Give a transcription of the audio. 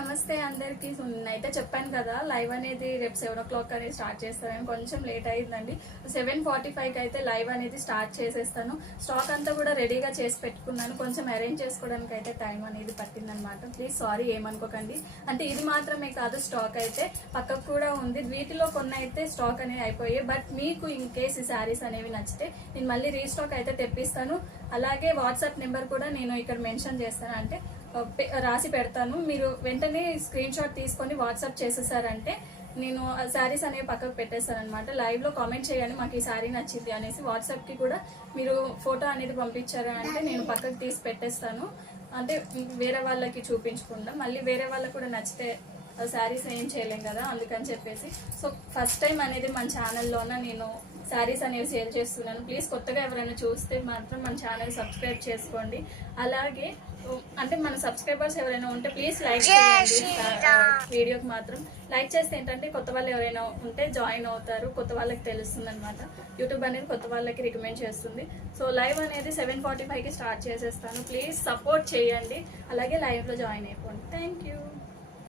నమస్తే అందరికి. నేనైతే చెప్పాను కదా లైవ్ అనేది రేపు 7 o'clock అనేది స్టార్ట్ చేస్తాను. కొంచెం లేట్ అయిందండి. 7:45కి అయితే లైవ్ అనేది స్టార్ట్ చేసేస్తాను. స్టాక్ అంతా కూడా రెడీగా చేసి పెట్టుకున్నాను. కొంచెం అరేంజ్ చేసుకోవడానికి అయితే టైం అనేది పట్టిందనమాట. ప్లీజ్ సారీ ఏమనుకోకండి. అంటే ఇది మాత్రమే కాదు, స్టాక్ అయితే పక్కకు కూడా ఉంది. వీటిలో కొన్ని అయితే స్టాక్ అనేది అయిపోయాయి. బట్ మీకు ఇన్ కేస్ ఈ శారీస్ అనేవి నచ్చితే నేను మళ్ళీ రీస్టాక్ అయితే తెప్పిస్తాను. అలాగే వాట్సాప్ నెంబర్ కూడా నేను ఇక్కడ మెన్షన్ చేస్తాను, అంటే రాసి పెడతాను. మీరు వెంటనే స్క్రీన్ షాట్ తీసుకొని వాట్సాప్ చేసేసారంటే నేను శారీస్ అనేవి పక్కకు పెట్టేస్తాను అనమాట. లైవ్లో కామెంట్ చేయండి మాకు ఈ శారీ నచ్చింది అనేసి. వాట్సాప్కి కూడా మీరు ఫోటో అనేది పంపించారు అంటే నేను పక్కకు తీసి పెట్టేస్తాను. అంటే వేరే వాళ్ళకి చూపించకుండా మళ్ళీ వేరే వాళ్ళకి కూడా నచ్చితే శారీస్ ఏం చేయలేం కదా, అందుకని చెప్పేసి. సో ఫస్ట్ టైం అనేది మన ఛానల్లోన నేను శారీస్ అనేవి సేల్ చేస్తున్నాను. ప్లీజ్ కొత్తగా ఎవరైనా చూస్తే మాత్రం మన ఛానల్ సబ్స్క్రైబ్ చేసుకోండి. అలాగే అంటే మన సబ్స్క్రైబర్స్ ఎవరైనా ఉంటే ప్లీజ్ లైక్ చేయండి. వీడియోకి మాత్రం లైక్ చేస్తే ఏంటంటే కొత్త వాళ్ళు ఎవరైనా ఉంటే జాయిన్ అవుతారు, కొత్త వాళ్ళకి తెలుస్తుంది అనమాట. యూట్యూబ్ అనేది కొత్త వాళ్ళకి రికమెండ్ చేస్తుంది. సో లైవ్ అనేది 7:45కి స్టార్ట్ చేసేస్తాను. ప్లీజ్ సపోర్ట్ చేయండి. అలాగే లైవ్లో జాయిన్ అయిపోండి. Thank you.